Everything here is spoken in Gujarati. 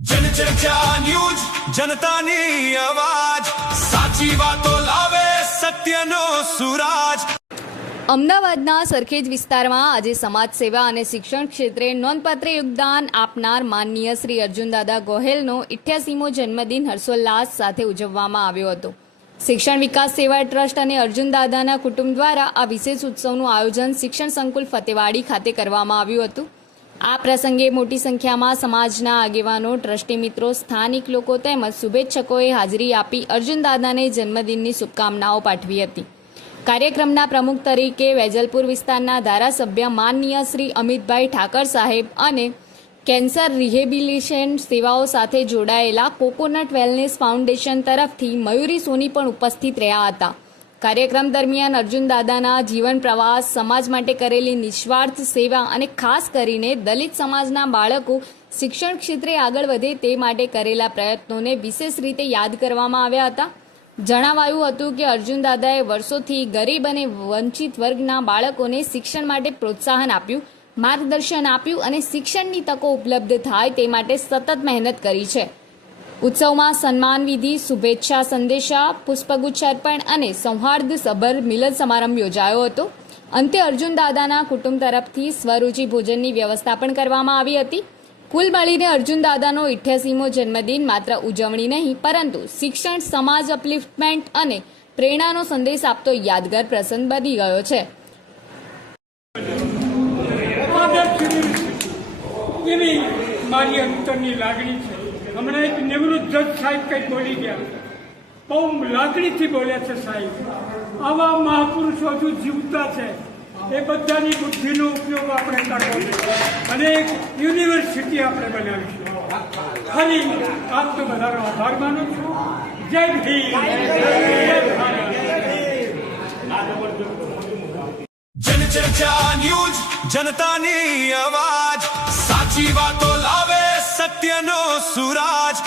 जनचर्चा न्यूज जनतानी अवाज साची वातो लावे सत्यनो सुराज। અમદાવાદના સરખેજ વિસ્તારમાં આજે સમાજ સેવા અને શિક્ષણ ક્ષેત્રે નોંધપાત્ર યોગદાન આપનાર માનનીય શ્રી અર્જુનદાદા ગોહેલનો 88મો જન્મદિન હર્ષોલ્લાસ સાથે ઉજવવામાં આવ્યો હતો। શિક્ષણ વિકાસ સેવા ટ્રસ્ટ અને અર્જુનદાદાના કુટુંબ દ્વારા આ વિશેષ ઉત્સવનું આયોજન શિક્ષણ સંકુલ ફતેવાડી ખાતે કરવામાં આવ્યું હતું। આ પ્રસંગે મોટી સંખ્યામાં સમાજના આગેવાનો, ટ્રસ્ટી મિત્રો, સ્થાનિક લોકો તેમજ શુભેચ્છકોએ હાજરી આપી અર્જુનદાદાને જન્મદિનની શુભકામનાઓ પાઠવી હતી। કાર્યક્રમના પ્રમુખ તરીકે વેજલપુર વિસ્તારના ધારાસભ્ય માનનીય શ્રી અમિતભાઈ ઠાકર સાહેબ અને કેન્સર રિહેબિલિટેશન સેવાઓ સાથે જોડાયેલા કોકોનટ વેલનેસ ફાઉન્ડેશન તરફથી મયુરી સોની પણ ઉપસ્થિત રહ્યા હતા। કાર્યક્રમ દરમિયાન અર્જુનદાદાના જીવન પ્રવાસ, સમાજ માટે કરેલી નિસ્વાર્થ સેવા અને ખાસ કરીને દલિત સમાજના બાળકો શિક્ષણ ક્ષેત્રે આગળ વધે તે માટે કરેલા પ્રયત્નોને વિશેષ રીતે યાદ કરવામાં આવ્યા હતા। જણાવાયું હતું કે અર્જુનદાદાએ વર્ષોથી ગરીબ અને વંચિત વર્ગના બાળકોને શિક્ષણ માટે પ્રોત્સાહન આપ્યું, માર્ગદર્શન આપ્યું અને શિક્ષણની તકો ઉપલબ્ધ થાય તે માટે સતત મહેનત કરી છે। ઉત્સવમાં સન્માન વિધિ, શુભેચ્છા સંદેશા, પુષ્પગુચ્છ અર્પણ અને સૌહાર્દસભર મિલન સમારંભ યોજાયો હતો। અંતે અર્જુનદાદાના કુટુંબ તરફથી સ્વરૂચિ ભોજનની વ્યવસ્થા પણ કરવામાં આવી હતી। કુલ મળીને અર્જુનદાદાનો 88મો જન્મદિન માત્ર ઉજવણી નહીં પરંતુ શિક્ષણ, સમાજ અપલિફ્ટમેન્ટ અને પ્રેરણાનો સંદેશ આપતો યાદગાર પ્રસંગ બની ગયો છે। મારી અંતરની લાગણી છે। હમણાં એક નિવૃત્ત જજ સાહેબ કંઈક બોલી ગયા, બહુ લાગણીથી બોલ્યા છે સાહેબ। આવા મહાપુરુષો હજુ જીવતા છે, એ બધાની બુદ્ધિનો ઉપયોગ આપણે કરવો જોઈએ અને એક યુનિવર્સિટી આપણે બનાવીશું। ફરી આપનો બધાનો આભાર માનું છું। જય ભીમ, જય ભારત। जनचर्चा न्यूज जनतानी अवाज साची वातो लावे सत्यनो सुराज।